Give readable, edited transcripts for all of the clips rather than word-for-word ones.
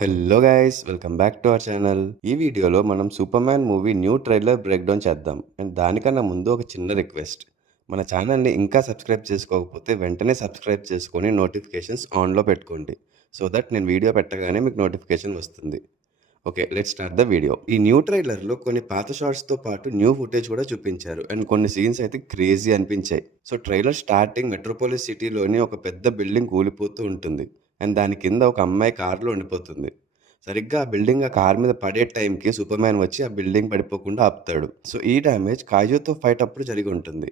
Hello guys, welcome back to our channel. ఈ వీడియోలో మనం super man movie new trailer break down చేద్దాం. And దానికన్నా ముందు ఒక చిన్న రిక్వెస్ట్. మన ఛానల్ని ఇంకా సబ్స్క్రైబ్ చేసుకోకపోతే వెంటనే సబ్స్క్రైబ్ చేసుకొని నోటిఫికేషన్స్ ఆన్లో పెట్టుకోండి. సో దట్ నేను వీడియో పెట్టగానే మీకు నోటిఫికేషన్ వస్తుంది. Okay, let's start the video. ఈ న్యూ ట్రైలర్లో కొన్ని పాత షార్ట్స్తో పాటు న్యూ ఫుటేజ్ కూడా చూపించారు. అండ్ కొన్ని సీన్స్ అయితే క్రేజీ అనిపించాయి. సో ట్రైలర్ స్టార్టింగ్ మెట్రోపోలిస్ సిటీలోని ఒక పెద్ద బిల్డింగ్ కూలిపోతూ ఉంటుంది. అండ్ దాని కింద ఒక అమ్మాయి కారులో ఉండిపోతుంది. సరిగ్గా ఆ బిల్డింగ్ ఆ కార్ మీద పడే టైంకి సూపర్ మ్యాన్ వచ్చి ఆ బిల్డింగ్ పడిపోకుండా ఆపుతాడు. సో ఈ డ్యామేజ్ కాజుతో ఫైట్ అప్పుడు జరిగి ఉంటుంది.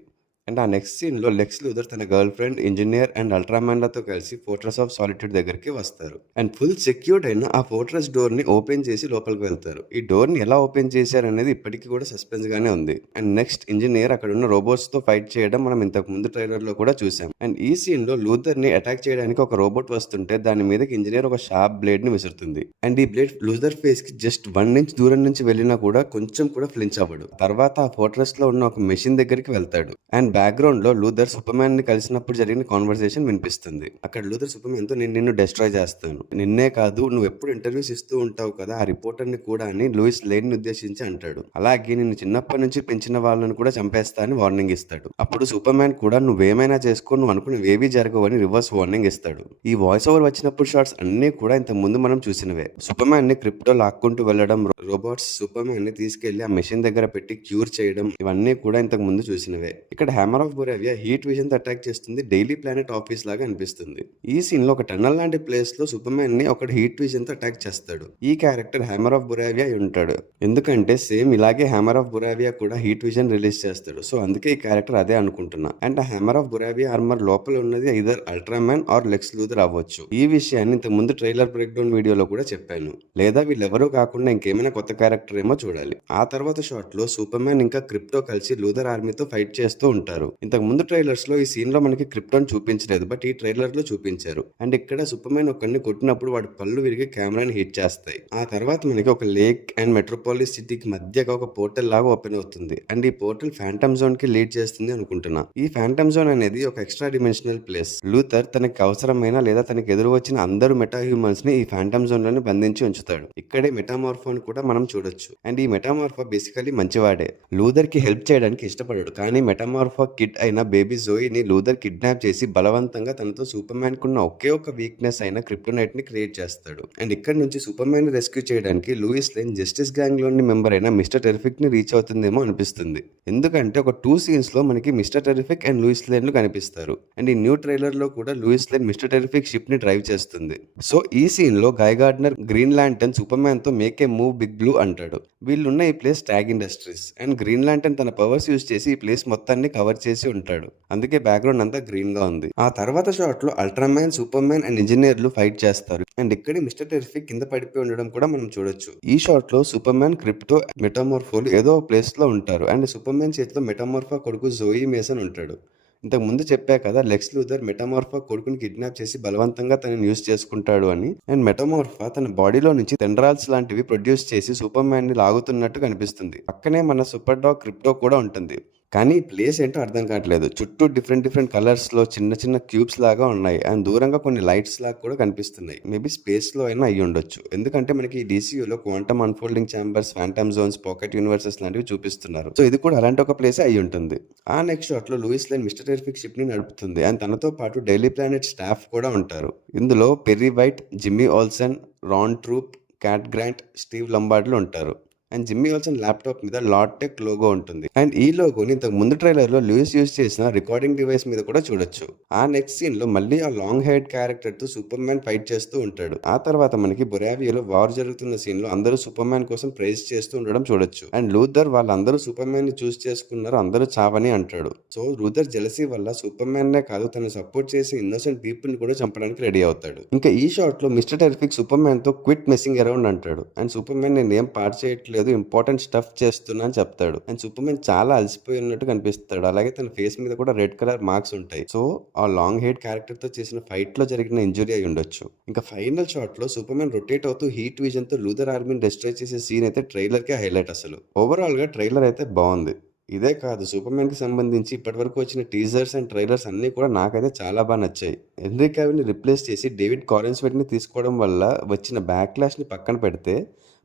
అండ్ ఆ నెక్స్ట్ సీన్లో లెక్స్ లూథర్ తన గర్ల్ ఫ్రెండ్, ఇంజనీర్ అండ్ అల్ట్రామ్యాన్లతో కలిసి ఫోర్ట్రెస్ ఆఫ్ సాలిట్యూడ్ దగ్గరికి వస్తారు. అండ్ ఫుల్ సెక్యూర్డ్ అయిన ఆ ఫోర్ట్రెస్ డోర్ని ఓపెన్ చేసి లోపలికి వెళ్తారు. ఈ డోర్ని ఎలా ఓపెన్ చేశారనేది ఇప్పటికీ కూడా సస్పెన్స్గానే ఉంది. అండ్ నెక్స్ట్ ఇంజనీర్ అక్కడ ఉన్న రోబోట్స్తో ఫైట్ చేయడం మనం ఇంతకు ముందు ట్రైలర్లో కూడా చూసాం. అండ్ ఈ సీన్లో లూథర్ని అటాక్ చేయడానికి ఒక రోబోట్ వస్తుంటే దాని మీదకి ఇంజనీర్ ఒక షార్ప్ బ్లేడ్ని విసురుతుంది. అండ్ ఈ బ్లేడ్ లూథర్ ఫేస్కి జస్ట్ 1 ఇంచ్ దూరం నుంచి వెళ్ళినా కూడా కొంచెం కూడా ఫ్లించ్ అవ్వడు. తర్వాత ఆ ఫోర్ట్రెస్లో ఉన్న ఒక మెషిన్ దగ్గరికి వెళ్తాడు. అండ్ బ్యాక్గ్రౌండ్ లో లూథర్ సూపర్ మ్యాన్ ని కలిసినప్పుడు జరిగిన కాన్వర్సేషన్ వినిపిస్తుంది. అక్కడ లూథర్ సూపర్ మ్యాన్ తో నేను నిన్ను డిస్ట్రాయ్ చేస్తాను, నిన్నే కాదు నువ్వు ఎప్పుడు ఇంటర్వ్యూస్ ఇస్తూ ఉంటావు కదా ఆ రిపోర్టర్ ని కూడా అని లూయిస్ లేన్ ని ఉద్దేశించి అంటాడు. అలాగే నిన్ను చిన్నప్పటి నుంచి పెంచిన వాళ్ళని కూడా చంపేస్తా అని వార్నింగ్ ఇస్తాడు. అప్పుడు సూపర్ మ్యాన్ కూడా నువ్వేమైనా చేసుకో, నువ్వు అనుకునేవేవీ జరగవు అని రివర్స్ వార్నింగ్ ఇస్తాడు. ఈ వాయిస్ ఓవర్ వచ్చినప్పుడు షార్ట్స్ అన్ని కూడా ఇంత ముందు మనం చూసినవే. సూపర్ మ్యాన్ ని క్రిప్టో లాక్కుంటూ వెళ్ళడం, రోబోట్స్ సూపర్ మ్యాన్ ని తీసుకెళ్లి ఆ మెషిన్ దగ్గర పెట్టి క్యూర్ చేయడం, ఇవన్నీ కూడా ఇంతకు ముందు చూసినవే. ఇక్కడ హ్యామర్ ఆఫ్ బొరావియా హీట్ విజన్ తో అటాక్ చేస్తుంది. డైలీ ప్లానెట్ ఆఫీస్ లాగా అనిపిస్తుంది. ఈ సీన్ లో ఒక టన్నల్ లాంటి ప్లేస్ లో సూపర్ మ్యాన్ ని ఒక హీట్ విజన్ తో అటాక్ చేస్తాడు. ఈ క్యారెక్టర్ హ్యామర్ ఆఫ్ బొరావియా ఉంటాడు. ఎందుకంటే సేమ్ ఇలాగే హ్యామర్ ఆఫ్ బొరావియా కూడా హీట్ విజన్ రిలీజ్ చేస్తాడు. సో అందుకే ఈ క్యారెక్టర్ అదే అనుకుంటున్నా. అండ్ ఆ హ్యామర్ ఆఫ్ బొరావియా ఆర్మర్ లోపల ఉన్నది ఐదర్ అల్ట్రామ్యాన్ ఆర్ లెక్స్ లూథర్ అవ్వచ్చు. ఈ విషయాన్ని ఇంత ముందు ట్రైలర్ బ్రేక్ డౌన్ వీడియోలో కూడా చెప్పాను. లేదా వీళ్ళెవరూ కాకుండా ఇంకేమైనా కొత్త క్యారెక్టర్ ఏమో చూడాలి. ఆ తర్వాత షాట్ లో సూపర్ మ్యాన్ ఇంకా క్రిప్టో కలిసి లూథర్ ఆర్మీతో ఫైట్ చేస్తూ ఉంటారు. ఇంతకు ముందు ట్రైలర్స్ లో ఈ సీన్ లో మనకి క్రిప్టోన్ చూపించలేదు, బట్ ఈ ట్రైలర్ లో చూపించారు. అండ్ ఇక్కడ సూపర్ మ్యాన్ ఒకరిని కొట్టినప్పుడు వాడి పళ్ళు విరిగి కెమెరాని హిట్ చేస్తాయి. ఆ తర్వాత మనకి ఒక లేక్ అండ్ మెట్రోపాలిస్ సిటీకి మధ్యగా ఒక పోర్టల్ లాగా ఓపెన్ అవుతుంది. అండ్ ఈ పోర్టల్ ఫ్యాంటమ్ జోన్ కి లీడ్ చేస్తుంది అనుకుంటున్నా. ఈ ఫ్యాంటమ్ జోన్ అనేది ఒక ఎక్స్ట్రా డిమెన్షనల్ ప్లేస్. లూథర్ తనకి అవసరమైన లేదా తనకి ఎదురు వచ్చిన అందరూ మెటా హ్యూమన్స్ ని ఈ ఫ్యాంటమ్ జోన్ లోనే బంధించి ఉంచుతాడు. ఇక్కడే మెటామార్ఫోన్ కూడా మనం చూడొచ్చు. అండ్ ఈ మెటామార్ఫా బేసికలీ మంచివాడే. లూథర్ కి హెల్ప్ చేయడానికి ఇష్టపడాడు. కానీ మెటామార్ఫా కిడ్ అయిన బేబీ జోయిని లూథర్ కిడ్నాప్ చేసి బలవంతంగా తనతో సూపర్ మ్యాన్ కున్న ఒకే ఒక వీక్నెస్ అయిన క్రిప్టోనైట్ ని క్రియేట్ చేస్తాడు. అండ్ ఇక్కడ నుంచి సూపర్ మ్యాన్ ని రెస్క్యూ చేయడానికి లూయిస్ లేన్ జస్టిస్ గ్యాంగ్ లోని మెంబర్ అయిన మిస్టర్ టెరిఫిక్ ని రీచ్ అవుతుందేమో అనిపిస్తుంది. ఎందుకంటే ఒక 2 సీన్స్ లో మనకి Mister Terrific and Lois Lane కనిపిస్తారు. అండ్ ఈ న్యూ ట్రైలర్ లో కూడా Lois Lane Mister Terrific ship ని డ్రైవ్ చేస్తుంది. సో ఈ సీన్ లో Guy Gardner Green Lantern Superman తో make a move big blue అంటాడు. వీళ్ళున్న ఈ place Tag industries. And green lantern తన పవర్స్ యూజ్ చేసి ఈ ప్లేస్ మొత్తాన్ని కవర్ చేసి ఉంటాడు. అందుకే బ్యాక్గ్రౌండ్ అంతా గ్రీన్ గా ఉంది. ఆ తర్వాత షాట్ లో అల్ట్రామ్యాన్, సూపర్ మ్యాన్ అండ్ ఇంజనీర్లు ఫైట్ చేస్తారు. అండ్ ఇక్కడ మిస్టర్ టెరిఫిక్ కింద పడిపోయి ఉండడం కూడా మనం చూడొచ్చు. ఈ షాట్ లో సూపర్ మ్యాన్, క్రిప్టో, మెటామోర్ఫోలు ఏదో ప్లేస్ లో ఉంటారు. అండ్ సూపర్ మ్యాన్ చేతిలో మెటామోర్ఫా కొడుకు జోయి మేసన్ ఉంటాడు. ఇంతకు ముందు చెప్పా కదా, లెక్స్ లూథర్ మెటామోర్ఫా కొడుకుని కిడ్నాప్ చేసి బలవంతంగా తనని యూజ్ చేసుకుంటాడు అని. అండ్ మెటామోర్ఫా తన బాడీలో నుంచి టెండ్రాల్స్ లాంటివి ప్రొడ్యూస్ చేసి సూపర్ మ్యాన్ ని లాగుతున్నట్టు కనిపిస్తుంది. పక్కనే మన సూపర్ డాగ్ క్రిప్టో కూడా ఉంటుంది. కానీ ఈ ప్లేస్ ఏంటో అర్థం కావట్లేదు. చుట్టూ డిఫరెంట్ కలర్స్ లో చిన్న చిన్న క్యూబ్స్ లాగా ఉన్నాయి. అండ్ దూరంగా కొన్ని లైట్స్ లాగా కూడా కనిపిస్తున్నాయి. మేబీ స్పేస్ లో అయినా అయ్యి ఉండొచ్చు. ఎందుకంటే మనకి ఈ డీసీయూలో quantum unfolding chambers, phantom zones, pocket universes లాంటివి చూపిస్తున్నారు. సో ఇది కూడా అలాంటి ఒక ప్లేస్ అయ్యి ఉంటుంది. ఆ నెక్స్ట్ షాట్ లో Lois Lane Mister Terrific ship ని నడుపుతుంది. అండ్ తనతో పాటు డైలీ ప్లానెట్ స్టాఫ్ కూడా ఉంటారు. ఇందులో పెర్రీ వైట్, జిమ్మీ ఆల్సన్, రాన్ ట్రూప్, క్యాట్ గ్రాంట్, స్టీవ్ లంబార్డ్లు ఉంటారు. అండ్ జిమ్మీ ఆల్సన్ ల్యాప్టాప్ మీద లాట్ టెక్ లోగో ఉంటుంది. అండ్ ఈ లోగోని ఇంతకు ముందు ట్రైలర్ లో లూయిస్ యూజ్ చేసిన రికార్డింగ్ డివైస్ మీద కూడా చూడొచ్చు. ఆ నెక్స్ట్ సీన్ లో మళ్ళీ ఆ లాంగ్ హెయిర్ క్యారెక్టర్ తో సూపర్ మ్యాన్ ఫైట్ చేస్తూ ఉంటాడు. ఆ తర్వాత మనకి బొరావియాలో వార్ జరుగుతున్న సీన్ లో అందరూ సూపర్ మ్యాన్ కోసం ప్రైజ్ చేస్తూ ఉండడం చూడొచ్చు. అండ్ లూథర్ వాళ్ళందరూ సూపర్ మ్యాన్ ని చూస్ చేసుకున్నారు, అందరూ చావని అంటాడు. సో లూథర్ జెలసీ వల్ల సూపర్ మ్యాన్ నే కాదు, తను సపోర్ట్ చేసే ఇన్నోసెంట్ పీపుల్ ని కూడా చంపడానికి రెడీ అవుతాడు. ఇంకా ఈ షాట్ లో మిస్టర్ టెరిఫిక్ సూపర్ మ్యాన్ తో క్విట్ మెస్సింగ్ అరౌండ్ అంటాడు. అండ్ సూపర్ మ్యాన్ నేను ఏం పాడు చేయట్లేదు, ఇంపార్టెంట్ స్టఫ్ చేస్తున్నా అని చెప్తాడు. అండ్ సూపర్ మ్యాన్ చాలా అలసిపోయి ఉన్నట్టు కనిపిస్తాడు. అలాగే తన ఫేస్ మీద కూడా రెడ్ కలర్ మార్క్స్ ఉంటాయి. సో ఆ లాంగ్ హెయిర్ క్యారెక్టర్ తో చేసిన ఫైట్ లో జరిగిన ఇంజురీ అయి ఉండొచ్చు. ఇంకా ఫైనల్ షాట్ లో సూపర్ మ్యాన్ రొటేట్ అవుతూ హీట్ విజన్ తో లూథర్ ఆర్మీని డిస్ట్రాయ్ చేసే సీన్ అయితే ట్రైలర్ కే హైలైట్. అసలు ఓవరాల్ గా ట్రైలర్ అయితే బాగుంది. ఇదే కాదు, సూపర్‌మ్యాన్‌కి సంబంధించి ఇప్పటివరకు వచ్చిన టీజర్స్ అండ్ ట్రైలర్స్ అన్నీ కూడా నాకైతే చాలా నచ్చాయి. హెన్రీ క్యావిల్‌ని రిప్లేస్ చేసి డేవిడ్ కారెన్స్‌వెట్‌ని తీసుకోవడం వల్ల వచ్చిన బ్యాక్‌లాష్‌ని పక్కన పెడితే,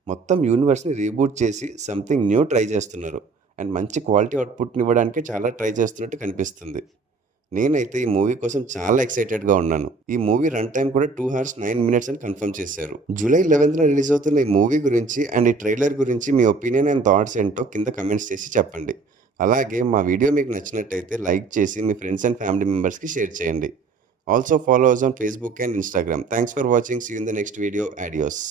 మొత్తం యూనివర్స్‌ని రీబూట్ చేసి సంథింగ్ న్యూ ట్రై చేస్తున్నారు. అండ్ మంచి క్వాలిటీ అవుట్‌పుట్‌ని ఇవ్వడానికే చాలా ట్రై చేస్తున్నట్టు కనిపిస్తుంది. నేనైతే ఈ మూవీ కోసం చాలా ఎక్సైటెడ్‌గా ఉన్నాను. ఈ మూవీ రన్ టైమ్ కూడా 2 హార్స్ 9 మినిట్స్ అని కన్ఫర్మ్ చేశారు. జూలై 11న రిలీజ్ అవుతున్న ఈ మూవీ గురించి అండ్ ఈ ట్రైలర్ గురించి మీ ఒపీనియన్ అండ్ థాట్స్ ఏంటో కింద కమెంట్స్ చేసి చెప్పండి. అలాగే మా వీడియో మీకు నచ్చినట్టయితే లైక్ చేసి మీ ఫ్రెండ్స్ అండ్ ఫ్యామిలీ మెంబర్స్‌కి షేర్ చేయండి. Also follow us on Facebook and Instagram. Thanks for watching. See you in the next video. Adios.